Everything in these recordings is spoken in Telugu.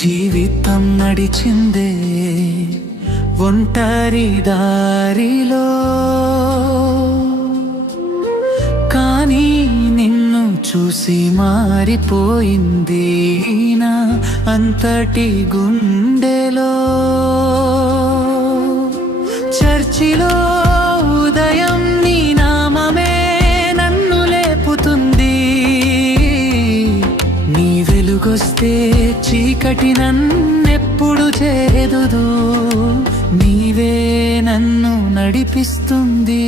జీవితం నడిచిందే ఒంటరి దారిలో, కానీ నిన్ను చూసి మారిపోయింది నా అంతటి గుండెలో. చర్చిలో ఉదయం నీ నామమే నన్ను లేపుతుంది. నీ వెలుగొస్తే చీకటి నన్నెప్పుడు చేదుదు. నీవే నన్ను నడిపిస్తుంది.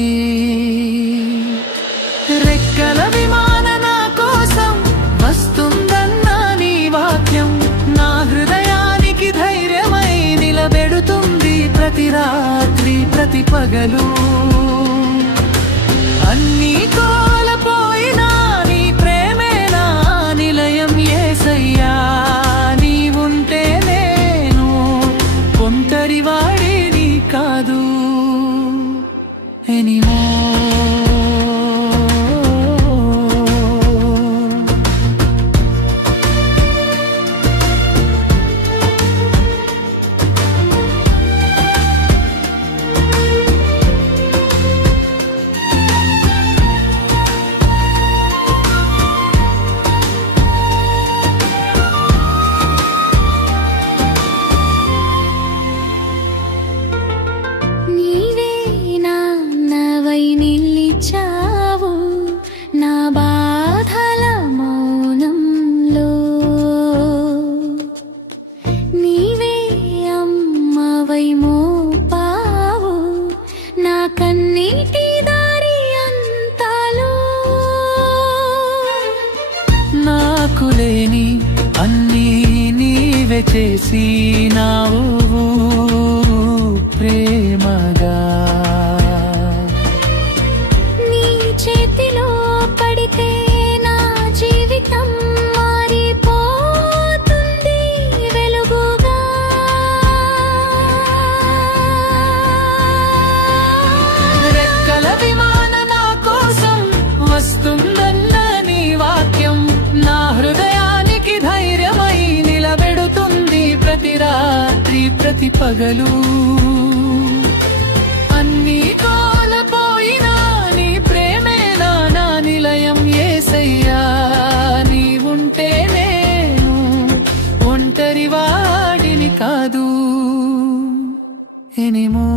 రెక్కల విమాన నా కోసం వస్తుందన్న నీ వాక్యం నా హృదయానికి ధైర్యమై నిలబెడుతుంది. ప్రతి రాత్రి ప్రతి పగలు అన్నీ కోల్పోయినా నీ ప్రేమే నా నిలయం. యేసయ్యా నీవుంటే నేను ఒంటరి వాడిని కాదు ఎనిమో. నాకులేని అన్నీ నీవే చేసినావు ప్రేమగా. నీ చేతిలో పడితే నా జీవితం మారిపోతుంది వెలుగుగా. రెక్కల విమాన నా కోసం వస్తుందన్న నీ వాక్యం నా హృదయానికి ధైర్యమై నిలబెడుతుంది. ప్రతి రాత్రి ప్రతి పగలు అన్నీ కోల్పోయినా నీ ప్రేమే నా నిలయం. యేసయ్యా నీవుంటే నేను ఒంటరి వాడిని కాదు ఎనిమో.